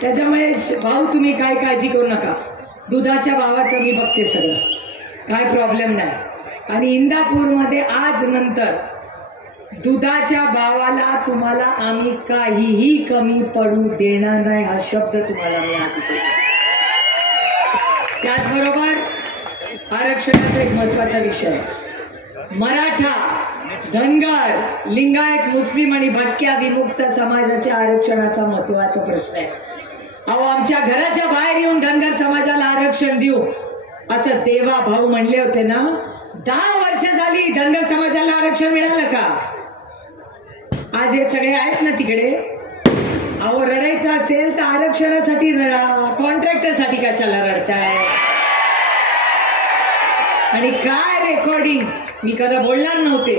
त्याच्यामुळे भाऊ तुम्ही काय काळजी करू नका, दुधाच्या भावाचं मी बघते सगळं, काय प्रॉब्लेम नाही। आणि इंदापूरमध्ये आज नंतर दुधाच्या भावाला तुम्हाला आम्ही काहीही कमी पडू देणार नाही, हा शब्द तुम्हाला मी आधी। त्याचबरोबर आरक्षणाचा एक महत्वाचा विषय, मराठा, धनगर, लिंगायत, मुस्लिम आणि भटक्या विमुक्त समाजाच्या आरक्षणाचा महत्वाचा प्रश्न आहे। अहो, आमच्या घराच्या बाहेर येऊन धनगर समाजाला आरक्षण देऊ असं देवा भाऊ म्हणले होते ना। 10 वर्ष झाली धनगर समाजाला आरक्षण मिळालं का? आज हे सगळे आहेत ना तिकडे, अहो रडायचं असेल तर आरक्षणासाठी रडा, कॉन्ट्रॅक्टरसाठी कशाला रडताय? आणि काय रेकॉर्डिंग मी कधी बोलणार नव्हते,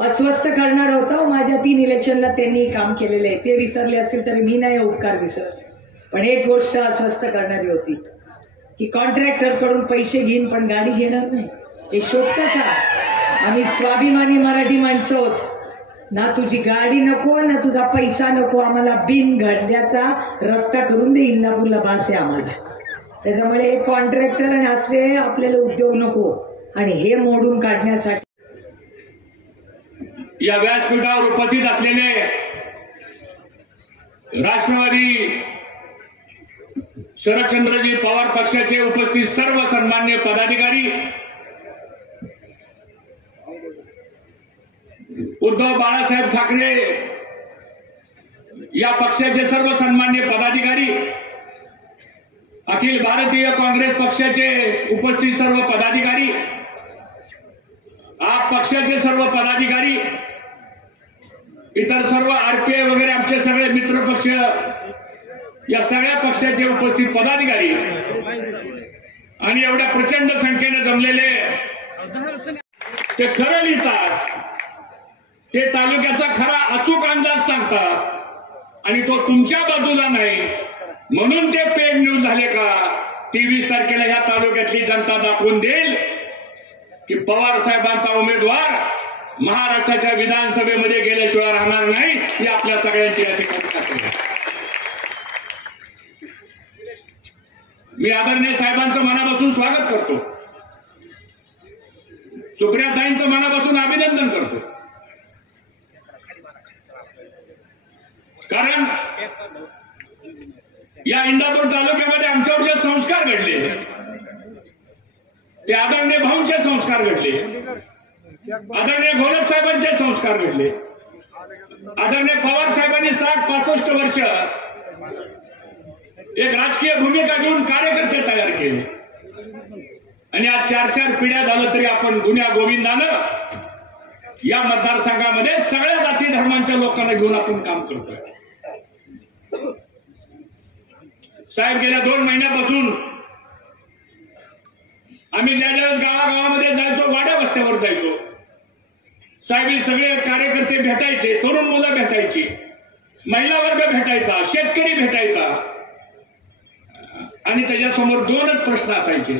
अस्वस्थ करणार होता माझ्या 3 इलेक्शनला त्यांनी काम केलेले, ते विसरले असतील तरी मी नाही उपकार विसरत। पण एक गोष्ट अस्वस्थ करणारी होती की कॉन्ट्रॅक्टर कडून पैसे घेईन पण गाडी घेणार नाही, हे शोभतं का? आम्ही स्वाभिमानी मराठी माणसं होत ना, तुझी गाडी नको ना तुझा पैसा नको, आम्हाला बिन गड्ड्याचा रस्ता करून दे, इंदापूरला बास आहे आम्हाला। त्याच्यामुळे कॉन्ट्रॅक्टर आणि असले आपल्याला उद्योग नको, आणि हे मोडून काढण्यासाठी या व्यासपीठावर उपस्थित असलेले राष्ट्रवादी शरदचंद्रजी पवार पक्षाचे उपस्थित सर्व सन्मान्य पदाधिकारी, उद्धव बाळासाहेब ठाकरे या पक्षाचे सर्व सन्मान्य पदाधिकारी, अखिल भारतीय काँग्रेस पक्षाचे उपस्थित सर्व पदाधिकारी, आप पक्षाचे सर्व पदाधिकारी, इतर सर्व आरपीआय वगैरे आमचे सगळे मित्र पक्ष, या सगळ्या पक्षाचे उपस्थित पदाधिकारी आणि एवढ्या प्रचंड संख्येने जमलेले, ते खरं लिहितात, ते तालुक्याचा खरा अचूक अंदाज सांगतात आणि तो तुमच्या बाजूला नाही, म्हणून ते पेड न्यूज झाले का? 23 तारखेला या तालुक्यातली जनता दाखवून देईल की पवार साहेबांचा उमेदवार महाराष्ट्राच्या विधानसभेमध्ये गेल्याशिवाय राहणार नाही, ही आपल्या सगळ्यांची या ठिकाणी खात्री आहे। मी आदरणीय साहेबांचं मनापासून स्वागत करतो, सुप्रियाताईंचं मनापासून अभिनंदन करतो, कारण या इंदापूर तालुक्यामध्ये आमच्यावर जे संस्कार घडले ते आदरणीय भाऊंचे संस्कार घडले, आदरणीय घोलप साहेबांचे संस्कार घडले, आदरणीय पवार साहेबांनी 60-65 वर्ष एक राजकीय भूमिका घेऊन कार्यकर्ते तयार केले आणि आज 4-4 पिढ्या झालं तरी आपण गुन्ह्या गोविंदानं या मतदारसंघामध्ये सगळ्या जाती धर्मांच्या लोकांना घेऊन आपण काम करतोय। साहेब, गेल्या 2 महिन्यापासून आम्ही ज्या गावागावामध्ये जायचो, वाड्या वस्त्यावर जायचो, साहेब सगळे कार्यकर्ते भेटायचे, तरुण मुलं भेटायची, महिला वर्ग भेटायचा, शेतकरी भेटायचा आणि त्याच्यासमोर 2च प्रश्न असायचे।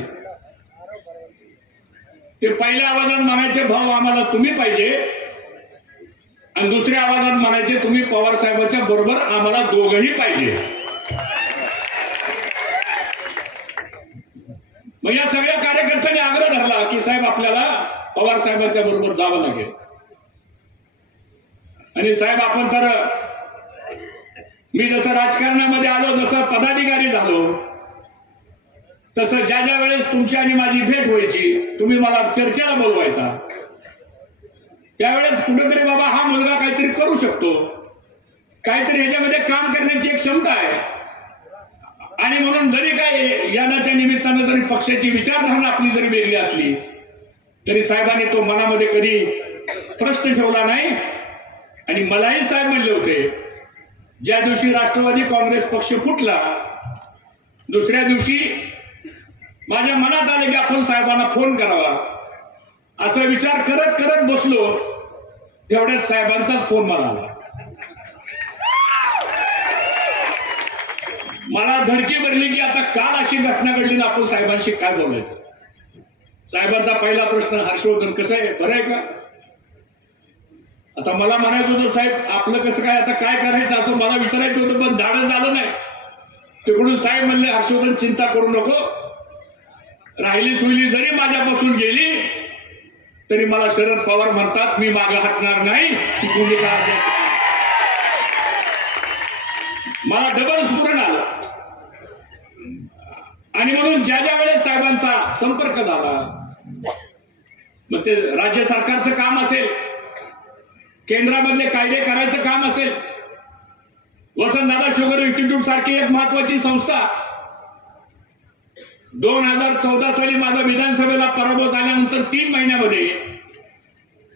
ते पहिल्या आवाजात म्हणायचे, भाऊ आम्हाला तुम्ही पाहिजे, आणि दुसऱ्या आवाजात म्हणायचे तुम्ही पवार साहेबांच्या बरोबर आम्हाला दोघंही पाहिजे. मग या सगळ्या कार्यकर्त्यांनी आग्रह धरला की साहेब आपल्याला पवार साहेबांच्या बरोबर जावं लागेल. आणि साहेब आपण तर मी जसं राजकारणामध्ये आलो, जसं पदाधिकारी झालो, तसं ज्या ज्या वेळेस तुमची आणि माझी भेट व्हायची, तुम्ही मला चर्चेला बोलवायचा, त्यावेळेस कुठेतरी बाबा हा मुलगा काहीतरी करू शकतो, काहीतरी ह्याच्यामध्ये काम करण्याची एक क्षमता आहे. आणि म्हणून जरी काय या त्या निमित्तानं जरी पक्षाची विचारधारणा आपली जरी वेगळी असली तरी साहेबांनी तो मनामध्ये कधी प्रश्न ठेवला नाही. आणि मलाही साहेब म्हणले होते, ज्या दिवशी राष्ट्रवादी काँग्रेस पक्ष फुटला दुसऱ्या दिवशी माझ्या मनात आले की आपण साहेबांना फोन करावा. असा विचार करत करत बसलो, तेवढ्यात साहेबांचाच फोन मला आला. मला धडकी भरली की आता काल अशी घटना घडली ना, आपण साहेबांशी काय बोलायचं. साहेबांचा पहिला प्रश्न, हर्षवर्धन कसं आहे, बरं आहे का. आता मला म्हणायचं होतं साहेब आपलं कसं काय, आता काय करायचं असं मला विचारायचं होतं, पण धाडस झालं नाही. तिकडून साहेब म्हणले हर्षवर्धन चिंता करू नको, राहिली सुईली जरी माझ्यापासून गेली तरी मला शरद पवार म्हणतात मी मागे हटणार नाही. ती भूमिका मला डबल स्फुरण आलं. आणि म्हणून ज्या ज्या वेळेस साहेबांचा संपर्क झाला, मग ते राज्य सरकारचं काम असेल, केंद्रामधले कायदे करायचं काम असेल, वसंतदादा शुगर इन्स्टिट्यूट सारखी एक महत्वाची संस्था, 2014 साली माझा विधानसभेला पराभव झाल्यानंतर 3 महिन्यामध्ये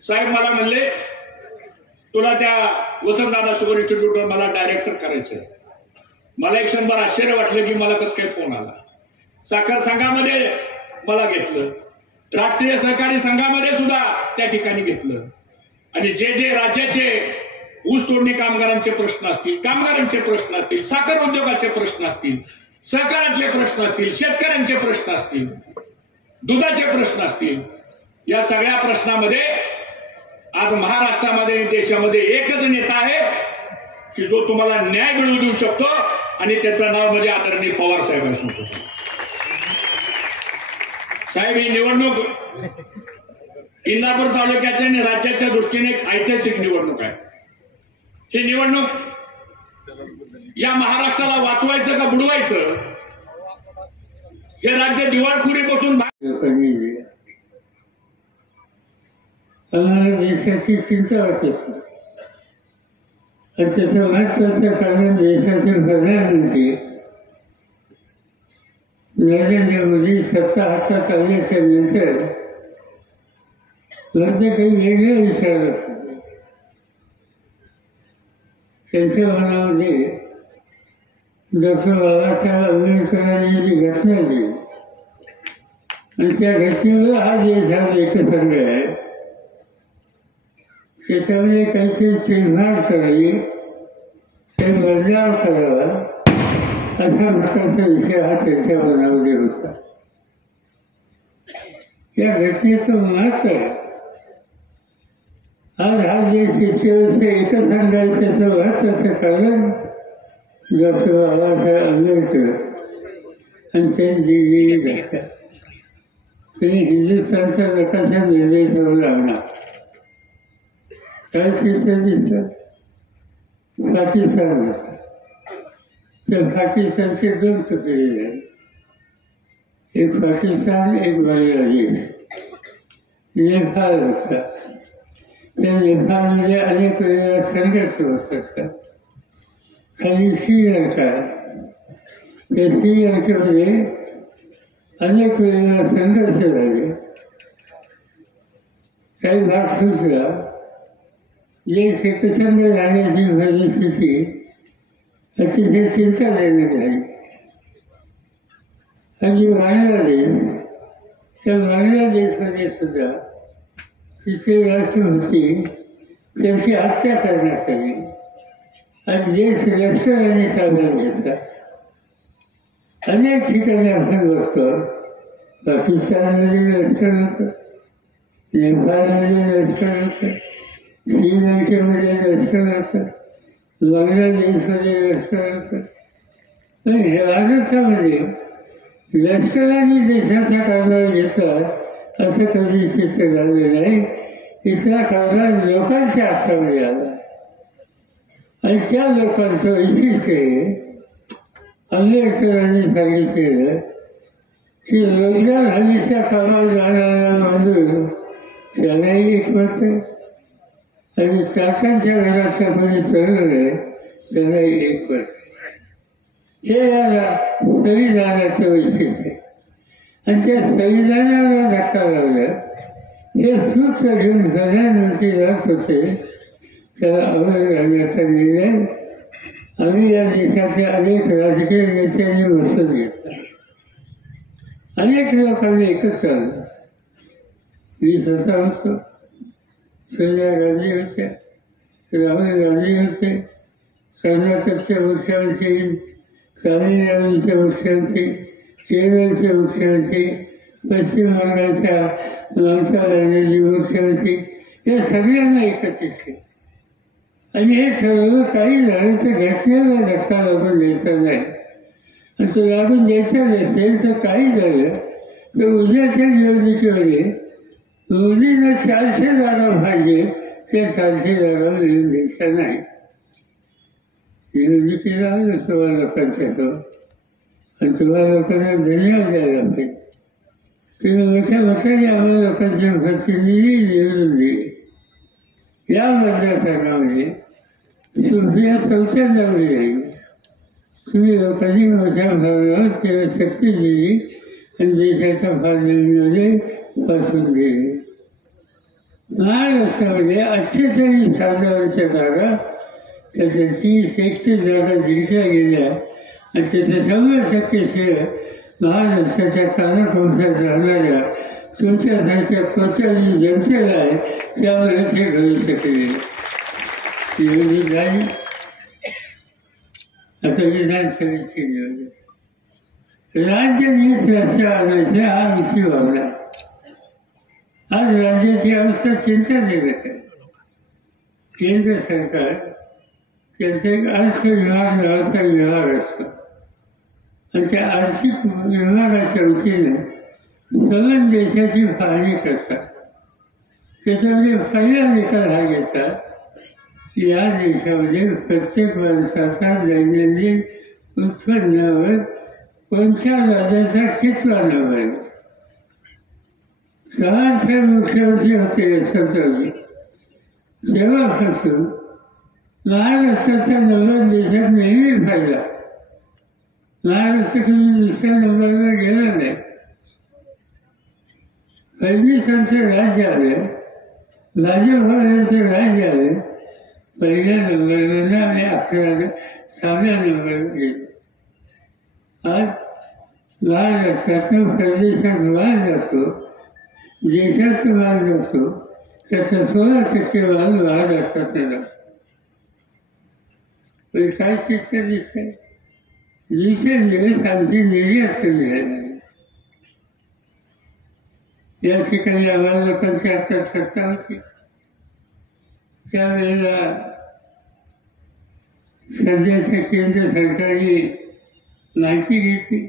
साहेब मला म्हणले तुला त्या वसंतदादा शुगर इन्स्टिट्यूटवर मला डायरेक्टर करायचं. मला एक क्षणभर आश्चर्य वाटलं की मला कसं काय फोन आला. साखर संघामध्ये मला घेतलं, राष्ट्रीय सहकारी संघामध्ये सुद्धा त्या ठिकाणी घेतलं. आणि जे जे राज्याचे ऊस तोडणी कामगारांचे प्रश्न असतील, कामगारांचे प्रश्न असतील, साखर उद्योगाचे प्रश्न असतील, सहकारातले प्रश्न असतील, शेतकऱ्यांचे प्रश्न असतील, दुधाचे प्रश्न असतील, या सगळ्या प्रश्नामध्ये आज महाराष्ट्रामध्ये देशामध्ये एकच नेता आहे की जो तुम्हाला न्याय मिळवून देऊ शकतो, आणि त्याचं नाव म्हणजे आदरणीय पवार साहेब आहे. साहेब ही निवडणूक इंदापूर तालुक्याच्या आणि राज्याच्या दृष्टीने एक ऐतिहासिक निवडणूक आहे. ही निवडणूक या महाराष्ट्राला वाचवायचं का बुडवायचं, हे राज्य दिवाळखोरीपासून आम्हाला देशाची चिंता असायची. आणि त्याचं महत्वाचं कारण देशाचे प्रधानमंत्री नरेंद्र मोदी सत्ता हातात आल्याच्या नंतर माझं काही वेगळे विचार असायचे. त्यांच्या मनामध्ये डॉक्टर बाबासाहेब आंबेडकरांनी जी घटना दिली आणि त्या घटनेवर हा देश हा एकसंघ आहे, त्याच्यामध्ये काहीतरी चिरफाड करावी, काही बदलाव करावा, असा प्रकारचा विषय हा त्यांच्या मनामध्ये होता. या घटनेचं महत्व आहे. आज हा देश इतके एकसंघ आहे, त्याचं महत्वाचं कारण डॉक्टर बाबासाहेब आंबेडकर आणि त्यांनी दिलेली घटना. त्यांनी हिंदुस्थानचा नकाशा निर्देशावर आणला. काय चित्र दिसतं, पाकिस्तान दिसतं. त्या पाकिस्तानचे 2 तुकडे झाले, एक पाकिस्तान एक बांगलादेश. नेपाळ होता, त्या नेपाळमध्ये अनेक वेळेला संघर्ष होत असतात. खाली श्रीलंका, त्या श्रीलंकेमध्ये अनेक वेळेला संघर्ष झाले. काही भाग खुसला, देश एकसंघ झाल्याची परिस्थिती अतिशय चिंताजनक झाली. आणि बांगलादेश, त्या बांगलादेशमध्ये सुद्धा तिथे राष्ट्रपती त्यांची हत्या करण्यात आली आणि देश लष्कराने ताब्यात घेतला. अनेक ठिकाणी आपण बघतो, पाकिस्तानमध्ये लष्कर होतं, नेपाळमध्ये लष्कर होतं, श्रीलंकेमध्ये लष्कर असतं, बांगलादेशमध्ये लष्कर असतं, पण हे भारतामध्ये लष्कराने देशाचा कारभार घेतला असं कधी सिद्ध झालं नाही. इथला कारभार लोकांच्या हातामध्ये आला आणि त्या लोकांचं वैशिष्ट्य आंबेडकरांनी सांगितलेलं की रोजगार हमीच्या कामात जाणारा माणूस त्यालाही एक मत आहे आणि चाचांच्या घराचा कोणी तरुण आहे त्यालाही एक मत आहे. हे या संविधानाचं वैशिष्ट्य आहे आणि त्या संविधानाला धक्का लावला. हे सूत्र घेऊन प्रधानमंत्री जात होते त्याला अमर राहण्याचा निर्णय आम्ही या देशाच्या अनेक राजकीय नेत्यांनी बसून घेतला. अनेक लोकांनी एकत्र आलं. मी स्वतः होतो, सोनिया गांधी होत्या, राहुल गांधी होते, कर्नाटकचे मुख्यमंत्री, तामिळनाडूचे मुख्यमंत्री, केरळचे मुख्यमंत्री, पश्चिम बंगालच्या ममता बॅनर्जी मुख्यमंत्री, या सगळ्यांना एकत्रित केलं. आणि हे सर्व काही झालं तर घटनेला धक्का लागून द्यायचा नाही. आणि तो लागून द्यायचा नसेल तर काही झालं तर उद्याच्या निवडणुकीमध्ये मोदींना 400 जागा पाहिजे, त्या 400 जागा मिळून द्यायच्या नाही. निवडणुकीला आलं तुम्हा लोकांच्या आणि तुम्हा लोकांना धन्यवाद द्यायला पाहिजे. तुम्ही मोठ्या मताने आम्हाला लोकांच्या प्रतिनिधी निवडून दिले. या मतदारसंघामध्ये सुप्रिया चौथ्यांदा उभी राहिली. तुम्ही लोकांनी मोठ्या भावनावर तिला शक्ती दिली आणि देशाच्या फाळणीमध्ये फसून गेले. महाराष्ट्रामध्ये 48 खासदारांच्या जागा त्याच्या 30-31 जागा जिंकल्या गेल्या आणि त्याच्या 100% श्रेय महाराष्ट्राच्या कानाकोपऱ्यात राहणाऱ्या तुमच्यासारख्या कोट्यावधी जनतेला आहे. त्यामुळे ते घडू शकले. निवडणूक झाली, आता विधानसभेची निवडणूक. राज्य नीट रस्त्या आणायचे हा आमची भावना. आज राज्याची अवस्था चिंताजनक आहे. केंद्र सरकार त्याचा एक अर्थ विभाग नावाचा विभाग असतो आणि त्या आर्थिक विभागाच्या वतीने सर्व देशाची पाहणी करतात. त्याच्यामध्ये पहिला निकाल हा घेतात की या देशामध्ये प्रत्येक माणसाचा दैनंदिन उत्पन्नावर कोणत्या राज्याचा कितवा नंबर आहे. 6 मुख्यमंत्री होते यशवंतरावजी, तेव्हापासून महाराष्ट्राचा नंबर देशात नेहमी पाहिला. महाराष्ट्र कधी दुसऱ्या नंबरवर गेला नाही. फडणवीसांचं राज्य आलं, भाजपवाल्यांचं राज्य आलं, पहिल्या नंबरवरनं आम्ही 11व्या नंबरवर गेलो. आज महाराष्ट्राचा परदेशात माल जातो, देशाचा माल जातो, त्याचा 16% माल महाराष्ट्राचा जातो. पण काय चित्र दिसतंय? दिवसेंदिवस आमची निर्यात कमी झाली. या ठिकाणी आम्हाला लोकांची हातात सत्ता होती. त्यावेळेला सध्याच्या केंद्र सरकारने माहिती घेतली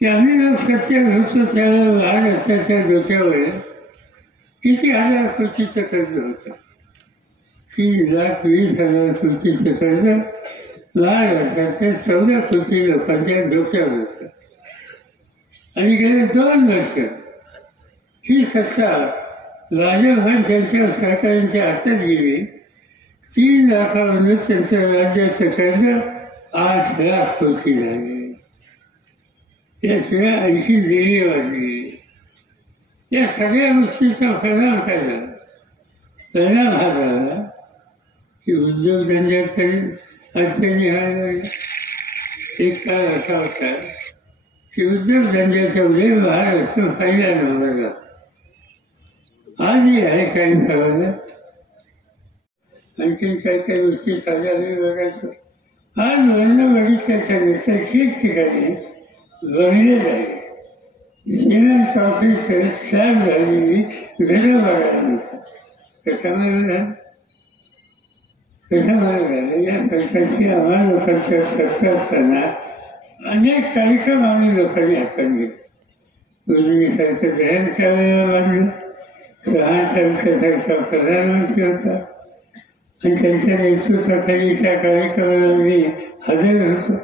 की आम्ही लोक सत्तेवर होतो त्यावेळेला महाराष्ट्राच्या डोक्यावर किती 1000 कोटीचं कर्ज होतं. 3,20,000 कोटीचं कर्ज महाराष्ट्राच्या 14 कोटी लोकांच्या डोक्यावर होतं. आणि गेले 2 वर्ष ही सत्ता भाजपाच्या सरकारांच्या हातात गेली. 3 लाखावरून त्यांचं राज्याचं कर्ज 8 लाख कोटी झाले. याशिवाय आणखी देणी वाढली. या सगळ्या गोष्टीचा परिणाम काय झाला? परिणाम हा झाला की उद्योगधंद्याकडे अडचणी व्हायला. एक काळ असा होता की उद्योगधंद्याच्या उदय महाराष्ट्र पहिल्या नंबरला. आजही आहे काही प्रमाणात. आणखी काही गोष्टी साध्या बघायचं. आज वर्ण बघितल्याच्या नंतर ठिकठिकाणी बंगले झाले, सिमेंट कॉन्क्रीटचे स्लॅब झालेली घरं बघायला मिळतात. कशामुळे झालं? या संस्थांची आम्हा लोकांच्या सत्ता असताना अनेक कार्यक्रम आम्ही लोकांनी हातात घेतले. उजनीसारखं जयंतीच्या वेळेला बांधलं, चव्हाणसारखा प्रधानमंत्री होता आणि त्यांच्या नेतृत्वाखाली त्या कार्यक्रमाला मी हजर होतो.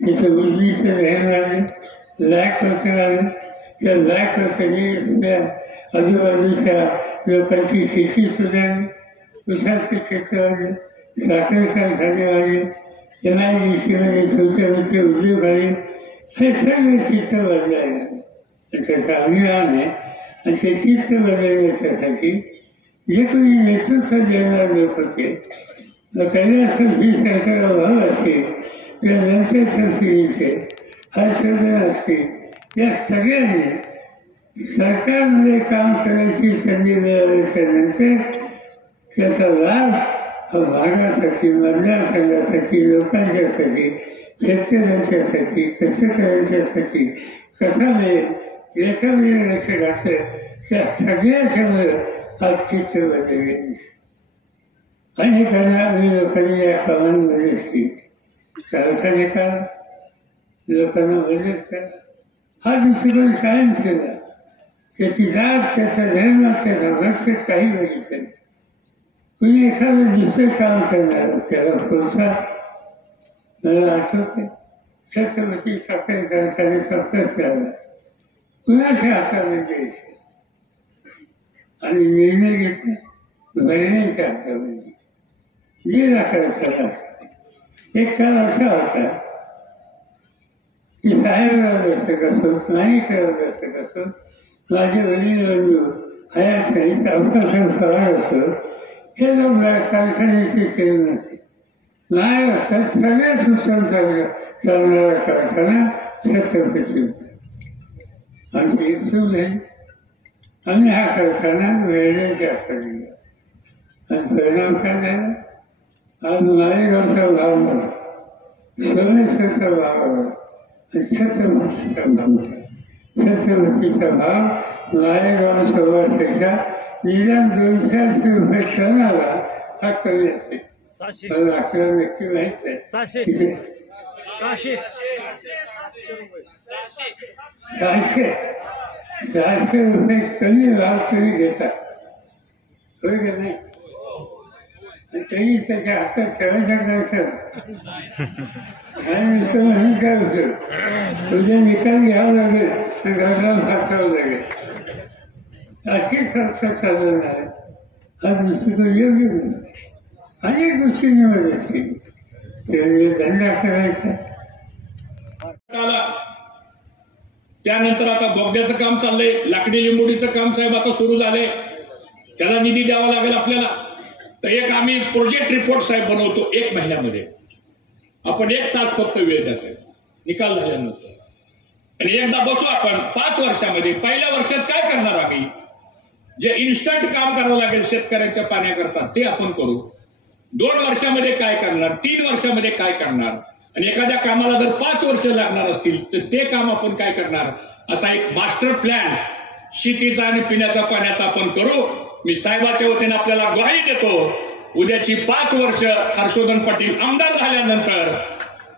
तिथं उजनीचं जयंत आलं, लाख वर्ष आलं. त्या लाख वर्षांनी आजूबाजूच्या लोकांची शेती सुधारली, ऊसाचं क्षेत्र वाढलं, साखर कारखाने वाढले, MIDC छोटे उद्योग आले. हे सगळे चित्र बदलायला त्याचा अभिमान आहे. आणि ते चित्र बदलण्यासाठी जे कोणी नेतृत्व देणारे लोक होते, कैलासवासी सरकार अभाव असेल त्या नंतरच्या पिढीचे हर्षवर्धन असतील, या सगळ्यांनी सरकारमध्ये काम करायची संधी मिळाल्याच्या नंतर त्याचा लाभ हा भागासाठी, मतदारसंघासाठी, लोकांच्यासाठी, शेतकऱ्यांच्यासाठी, कष्टकऱ्यांच्यासाठी कसा मिळेल याच्यामध्ये लक्ष घातलं. त्या सगळ्याच्यामुळे आज चित्र बदलले आणि हे करणाऱ्या लोकांनी या कामांमध्ये असतील. कारखाने करा, लोकांना मदत करा, हा दृष्टिकोन कायम ठेवला. त्याची जात, त्याचा धर्म, त्याचा भक्त काही बघितलं नाही. कुणी एखादं दुसरं काम करणार त्याला प्रोत्साहन. मला आठवते छत्रपती साखर कारखान्याचा प्रश्न आला, कुणाच्या हातामध्ये द्यायचं आणि निर्णय घेतला महिलांच्या हातामध्ये. जिल्हा खर्चाला असा एक काळ असा होता की साहेबराव दर्शक असो, नाईकराव दर्शक असो, माझे वडील बंधू हयात नाही, अप्पासाहेब पवार असो, हे लोक कारखान्याचे चेअरमन असे. महाराष्ट्रात सगळ्यात उत्तम चालणारा कारखाना छत्रपती होता. आमची एक चूक झाली, आम्ही हा कारखाना वेळेच्या हातात दिला आणि परिणाम काय झाला? आज मालेगावचा भाव म्हणा, सोमेश्वरचा भाव म्हणा आणि छत्रपतीचा भाव म्हणा. छत्रपतीचा भाव मालेगावच्या भावापेक्षा निदान 200 रुपये टनाला हा कमी असेल. मला अकरा नक्की माहीत आहे. 600 रुपये कमी भाव तुम्ही घेता, होय का नाही? आणि तरी त्याच्या हातात ठेवायचा काय आणि नुसतं म्हणून काय होतं, तुझे निकाल घ्यावं लागेल तर घरला फासावं लागेल. अशी संस्था चालवणार आहे. हा दृष्टिकोन योग्य नसते. अनेक गोष्टींनी मदत केली. ते धंदा करायचा. त्यानंतर आता बोगद्याचं काम चाललंय, लाकडी लिंबोडीचं काम साहेब आता सुरू झालंय. त्याला निधी द्यावा लागेल आपल्याला. तर एक आम्ही प्रोजेक्ट रिपोर्ट साहेब बनवतो 1 महिन्यामध्ये. आपण 1 तास फक्त वेळ द्या साहेब निकाल झाल्यानंतर. आणि एकदा बसू आपण 5 वर्षामध्ये. पहिल्या वर्षात काय करणार आम्ही, जे इन्स्टंट काम करावं लागेल शेतकऱ्यांच्या पाण्याकरता ते आपण करू. 2 वर्षामध्ये काय करणार, 3 वर्षामध्ये काय करणार, आणि एखाद्या कामाला जर 5 वर्ष लागणार असतील तर ते काम आपण काय करणार, असा एक मास्टर प्लॅन शेतीचा आणि पिण्याचा पाण्याचा आपण करू. मी साहेबाच्या वतीने आपल्याला ग्वाही देतो, उद्याची 5 वर्ष हर्षवर्धन पाटील आमदार झाल्यानंतर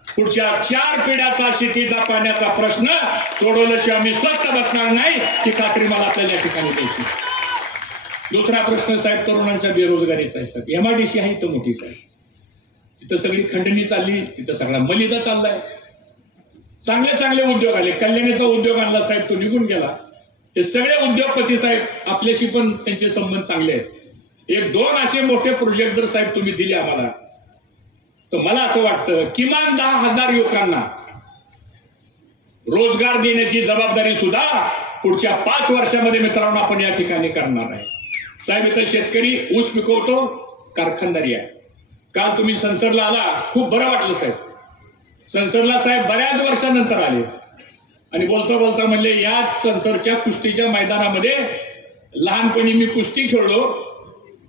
पुढच्या 4 पिढ्याचा शेतीचा पाण्याचा प्रश्न सोडवल्याशिवाय आम्ही स्वस्त बसणार नाही, ही खात्री मला आपल्याला या ठिकाणी द्यायची. दुसरा प्रश्न साहेब तरुणांच्या बेरोजगारीचा आहे साहेब. MIDC आहे इथं मोठी साहेब, तिथं सगळी खंडणी चालली, तिथं सगळा मलिदा चाललाय. चांगले चांगले उद्योग आले, कल्याणीचा उद्योग आणला साहेब, तो निघून गेला. हे सगळे उद्योगपती साहेब आपल्याशी पण त्यांचे संबंध चांगले आहेत. 1-2 असे मोठे प्रोजेक्ट जर साहेब तुम्ही दिले आम्हाला, तर मला असं वाटतं किमान 10,000 युवकांना रोजगार देण्याची जबाबदारी सुद्धा पुढच्या 5 वर्षामध्ये मित्रांनो आपण या ठिकाणी करणार आहे. साहेब इथं शेतकरी ऊस पिकवतो, कारखानदारी आहे. काल तुम्ही संसरला आला, खूप बरं वाटलं साहेब. संसरला साहेब बऱ्याच वर्षानंतर आले आणि बोलता बोलता म्हणले, याच संसरच्या कुस्तीच्या मैदानामध्ये लहानपणी मी कुस्ती खेळलो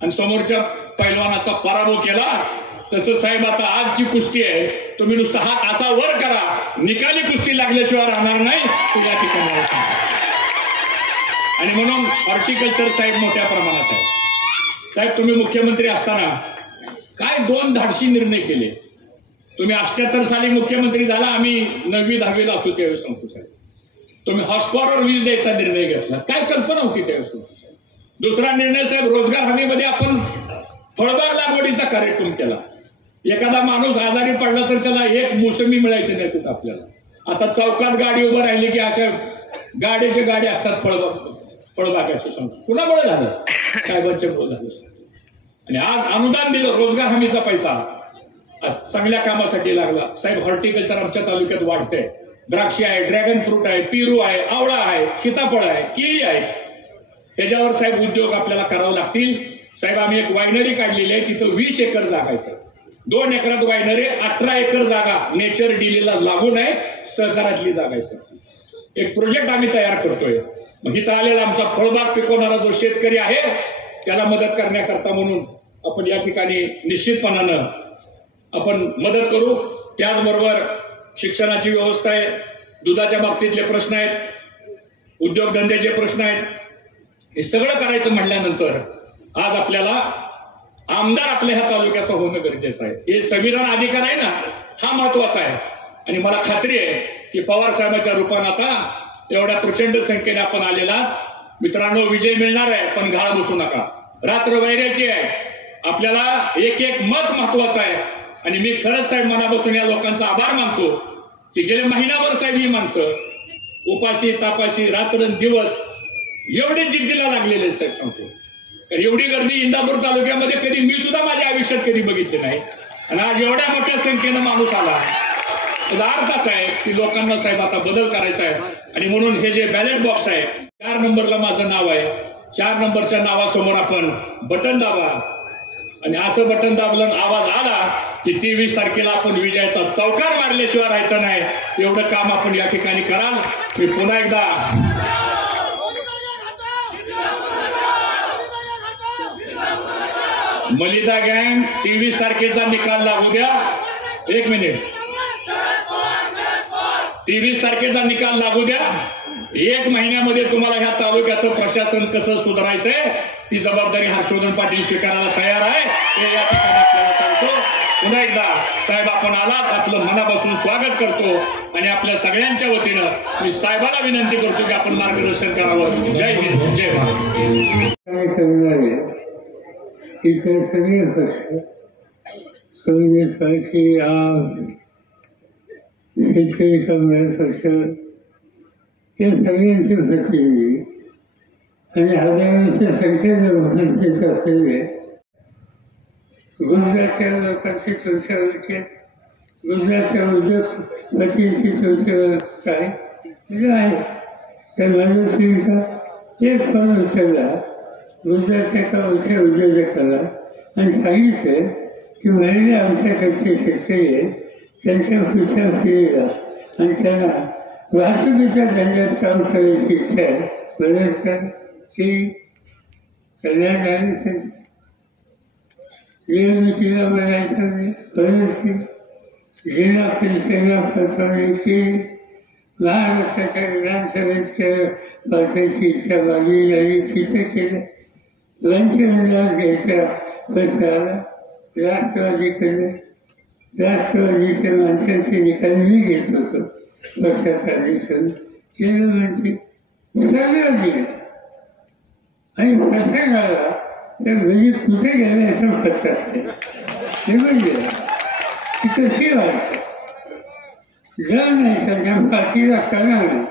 आणि समोरच्या पैलवानाचा पराभव केला. तसं साहेब आता आजची कुस्ती आहे, तुम्ही नुसता हात असा वर करा, निकाली कुस्ती लागल्याशिवाय राहणार नाही तो या ठिकाणी. आणि म्हणून हॉर्टिकल्चर साहेब मोठ्या प्रमाणात आहे. साहेब तुम्ही मुख्यमंत्री असताना काय 2 धाडसी निर्णय केले. तुम्ही 78 साली मुख्यमंत्री झाला, आम्ही 9वी 10वीला असू त्यावेळेस सांगतो साहेब. तुम्ही हॉटस्पॉटवर वीज द्यायचा निर्णय घेतला, काय कल्पना होती त्यावेळेस साहेब. दुसरा निर्णय साहेब, रोजगार हमीमध्ये आपण फळबाग लागवडीचा कार्यक्रम केला. एखादा माणूस आजारी पडला तर त्याला एक मोसंबी मिळायची नाही तिथं आपल्याला. आता चौकात गाडी उभं राहिली की अशा गाड्याच्या गाडी असतात फळबागाच्या सांगतो. कुणामुळे झालं? साहेबांच्यामुळे झालं. आणि आज अनुदान दिलं, रोजगार हमीचा पैसा चांगल्या कामासाठी लागला. साहेब हॉर्टिकल्चर आमच्या तालुक्यात वाढतंय. द्राक्षी आहे, ड्रॅगन फ्रूट आहे, पेरू आहे, आवळा आहे, सीताफळ आहे, केळी आहे. त्याच्यावर साहेब उद्योग आपल्याला करावे लागतील. साहेब आम्ही एक वायनरी काढलेली आहे, तिथं 20 एकर जागा आहे साहेब. 2 एकरात वायनरी, 18 एकर जागा नेचर डिलीला लागून आहे, सहकारातली जागा आहे साहेब. एक प्रोजेक्ट आम्ही तयार करतोय. मग इथं आलेला आमचा फळबाग पिकवणारा जो शेतकरी आहे त्याला मदत करण्याकरता म्हणून आपण या ठिकाणी निश्चितपणानं आपण मदत करू. त्याचबरोबर शिक्षणाची व्यवस्था आहे, दुधाच्या बाबतीतले प्रश्न आहेत, उद्योगधंद्याचे प्रश्न आहेत. हे सगळं करायचं म्हटल्यानंतर आज आपल्याला आमदार आपल्या ह्या तालुक्याचा होणं गरजेचं आहे. हे संविधान अधिकार आहे ना, हा महत्वाचा आहे. आणि मला खात्री आहे की पवार साहेबांच्या रूपानं आता एवढ्या प्रचंड संख्येने आपण आलेला. मित्रांनो, विजय मिळणार आहे, पण घाळ बसू नका. रात्र वैराची आहे, आपल्याला एक एक मत महत्वाचं आहे. आणि मी खरंच साहेब मनापासून या लोकांचा आभार मानतो की गेले महिनाभर साहेब ही माणसं उपाशी तापाशी रात्र दिवस एवढे जिद्दीला लागलेले साहेब सांगतो. एवढी गर्दी इंदापूर तालुक्यामध्ये कधी मी सुद्धा माझ्या आयुष्यात कधी बघितली नाही. आणि आज एवढ्या मोठ्या संख्येनं माणूस आला, त्याचा अर्थ असा आहे की लोकांना साहेब आता बदल करायचा आहे. आणि म्हणून हे जे बॅलेट बॉक्स आहे, 4 नंबरला माझं नाव आहे. 4 नंबरच्या नावासमोर आपण बटन दाबा. आणि असं बटन दाबलं आवाज आला की 23 तारखेला आपण विजयाचा चौकार मारल्याशिवाय राहायचं नाही. एवढं काम आपण या ठिकाणी कराल. मी पुन्हा एकदा मलिदा गँग 23 तारखेचा निकाल लागू द्या. 1 मिनिट. 23 तारखेचा निकाल लागू द्या. 1 महिन्यामध्ये तुम्हाला ह्या तालुक्याचं प्रशासन कसं सुधारायचंय ती जबाबदारी हर्षवर्धन पाटील स्वीकारायला तयार आहे, हे या ठिकाणी आपल्याला सांगतो. पुन्हा एकदा साहेब आपण आलात, आपलं मनापासून स्वागत करतो. आणि आपल्या सगळ्यांच्या वतीनं मी साहेबाला विनंती करतो की आपण मार्गदर्शन करावं. जय हिंद, जय भारत. काय करणारे इतर सगळे पक्ष, कम्युनिस्ट पार्टी, आप, शेतकरी कामगार पक्ष, या सगळ्यांची प्रतिनिधी आणि हजारांच्या संख्येने उपस्थित असलेले गुजरातच्या लोकांची तुमच्यावरची, गुजरातच्या उद्योगपतींची तुमच्यावर काय आहे. त्या मदतीचा एक फोन उचलला गुजरातच्या एका मोठ्या उद्योजकाला आणि सांगितलं की महिला आमच्याकडचे शेतकरी आहेत, त्यांच्या पुढच्या पिढीला आणि त्यांना वाहतुकीच्या धंद्यात काम करायची इच्छा आहे, मदत कर. की कल्याणकारी त्यांचं निवडणुकीला बनायचं परत जिल्हा परिषदेला पाठवणे की महाराष्ट्राच्या विधानसभेत पाठवायची इच्छा मागली आणि तिथं केलं. वंचित घ्यायचा प्रश्नाला राष्ट्रवादीकडे, राष्ट्रवादीच्या माणसांचे निकाल मी घेत होतो पक्षाचा दिसून केलं. म्हणजे सगळं दिलं आणि प्रसंगाला तर म्हणजे कुठे गेलं असं पक्षात निघून गेलं. ती कशी व्हायचं जर नाही सध्या फाशीला करणार नाही,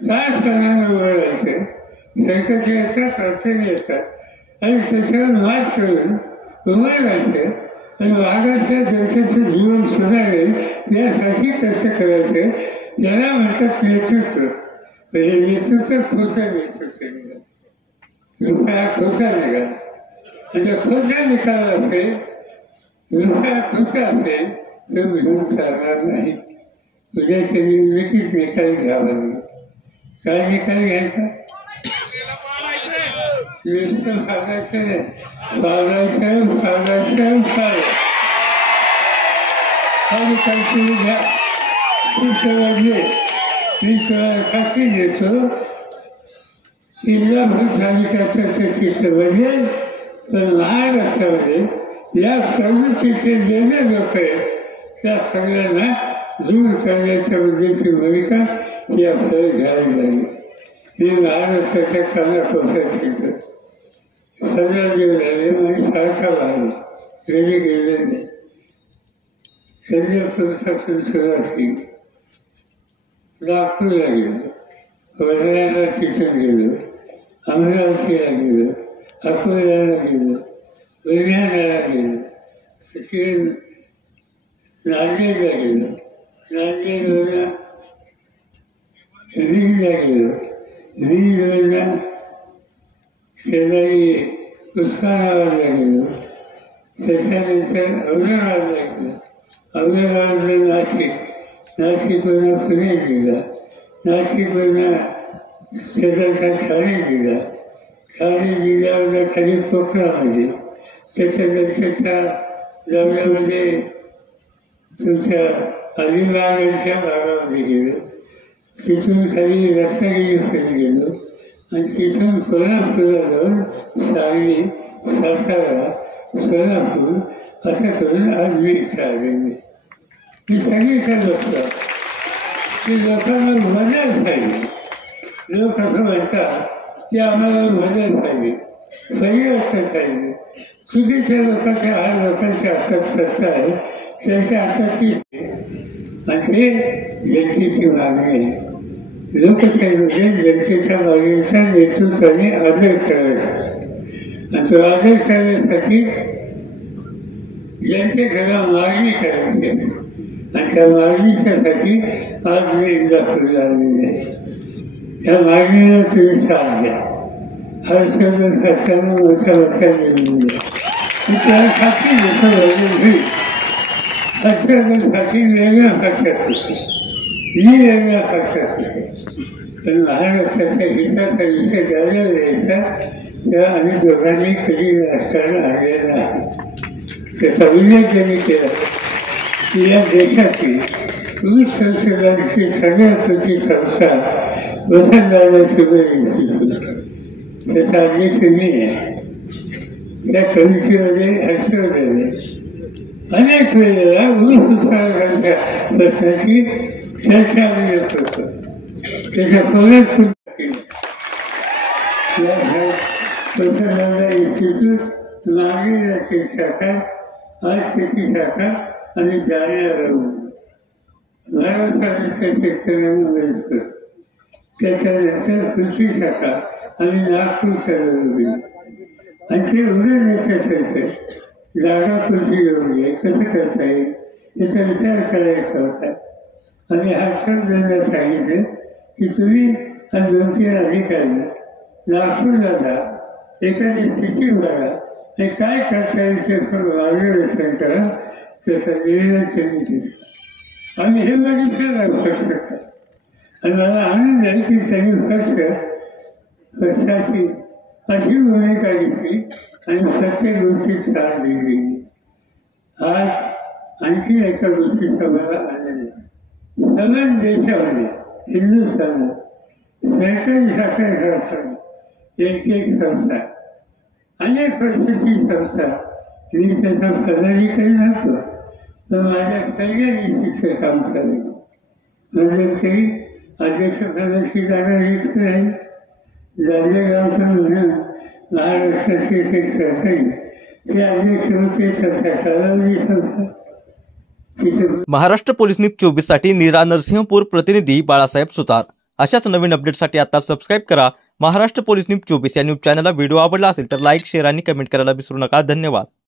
7 वळवायचं. संकटे येतात, अडचणी येतात आणि त्याच्यावर मात करून उभं राहायचं आणि वाघाच्या देशाचं जीवन सुधारेल यासाठी कष्ट करायचं. याला म्हणतात नेतृत्व. म्हणजे नेतृत्व खोचं नेतृत्व निघाल, रुपया खोचा निघाला. आणि खोचा निकाल असेल, रुपया खोचा असेल तर मिळून चालणार नाही. उद्याच्या निवडणुकीच निकाल घ्यावा लागेल. काय निकाल घ्यायचा? नुसतं फागायचं नाही, फागायचं फागायचं फागायचं. हा निकाल तुम्ही घ्या. शिक्षणातले मी खात्री देतो जिल्हाभर तालुक्याचं चित्र बदलेल पण महाराष्ट्रामध्ये या प्रवृत्तीचे जे जे लोक आहेत त्या सगळ्यांना दूर करण्याच्या मुद्द्याची भूमिका ही आपल्याला घ्यावी लागली. मी महाराष्ट्राच्या कानाकोपऱ्यात येतो. 15 दिवस झाले आणि सारखा वाढला कधी गेले नाही. चंद्रपूरपासून सुरुवात केली, नागपूरला गेलो, वर्ध्याला तिथून गेलो, अमरावतीला गेलो, अकोल्याला गेलो, बुलढाण्याला गेलो, तिथे नांदेडला गेलो, नांदेडवरला बीडला गेलो, बीडवरला शेजारी उस्मानाबादला गेलो, त्याच्यानंतर औरंगाबादला गेलो, औरंगाबादला नाशिक, नाशिकवरनं पुणे जिल्हा, नाशिकवरनं शेजारचा ठाणे जिल्हा, ठाणे जिल्ह्यावरनं खाली कोकणामध्ये, त्याच्यानंतरच्या दौऱ्यामध्ये तुमच्या अलिबागांच्या भागामध्ये गेलो, तिथून खाली रत्नागिरीपर्यंत गेलो आणि तिथून कोल्हापूरला जाऊन सांगली, सातारा, सोलापूर असं करून आज मी इथं आलेले. मी सगळीकडे बघतो की लोकांना बदल पाहिजे. लोक असं म्हणतात की आम्हाला बदल पाहिजे, परिवर्तन पाहिजे. चुकीच्या लोकांच्या हा लोकांच्या हातात सत्ता आहे, त्यांच्या हातात तीच आहे आणि ते जनतेची मागणी आहे. लोकशाहीमध्ये जनतेच्या मागणीचा नेतृत्वाने आदर करायचा आणि तो आदर करण्यासाठी जनतेकडे मागणी करायची असते आणि त्या मागणीच्यासाठी आज मी इंदापूरला आलेले आहे. या मागणीला तुम्ही साथ द्या. हर्षवर्धन खात्यानं मोठ्या मताने निवडून द्या. मी त्याला खात्री मोठं बदल होईल. हर्षवर्धन खाती वेगळ्या पक्षात होते, मी वेगळ्या पक्षात होते, पण महाराष्ट्राच्या हिताचा विषय द्यायला द्यायचा तेव्हा आम्ही दोघांनी कधी राजकारण आणलेलं नाही. त्याचा उल्लेख त्यांनी केला की या देशाची ऊस संशोधनाची सगळ्यात मोठी संस्था वसंतदादा शुगर इन्स्टिट्यूट, त्याचा अध्यक्ष मी आहे. त्या कमिटीमध्ये हर्षवर्धन आहे. अनेक वेळेला ऊस उत्पादकांच्या प्रश्नाची चर्चा आम्ही करतो. त्याच्या खोल्यात वसंतदादा इन्स्टिट्यूट नागेची शाखा, आज त्याची शाखा आणि जालन्याला महाराष्ट्राच्या शेतकऱ्यांना मदत करतो. त्याच्यानंतर कृषी शाखा आणि नागपूर सर्व आणि ते उघडण्याच्यासाठी जागा कृषी योग्य कसं करता येईल याचा विचार करायचा होता. आणि हर्षवर्धनला सांगितलं की तुम्ही हा 2-3 अधिकाऱ्यांना नागपूरला जा, एखादी स्थिती बघा, ते काय करता येईल ते मार्गदर्शन करा. त्याचा निर्णय त्यांनी घेतला आणि हे बघितलं पक्षात. आणि मला आनंद आहे की त्यांनी पक्षाची अशी भूमिका घेतली आणि प्रत्येक गोष्टीत साथ दिली. आज आणखी एका गोष्टीचा मला आनंद आहे. सगळ्या देशामध्ये हिंदुस्थानात सरकारी साखर कारखाना एक संस्था, अनेक वर्षाची संस्था, मी त्याचा पदाधिकारी नव्हतो, तर माझ्या सगळ्या तिचं काम चाललं. म्हणजे तरी अध्यक्षपदाची जागा रिक्त आहे. जांजेगावकर म्हणून महाराष्ट्राचे एक सरकारी ते अध्यक्ष होते. त्याचा कालावधी संस्था. महाराष्ट्र पोलीस न्यूज 24 साठी नीरा नरसिंहपूर प्रतिनिधी बाळासाहेब सुतार. अशाच नवीन अपडेटसाठी आता सबस्क्राईब करा महाराष्ट्र पोलीस न्यूज 24 या न्यूज चॅनलला. व्हिडिओ आवडला असेल तर लाईक, शेअर आणि कमेंट करायला विसरू नका. धन्यवाद.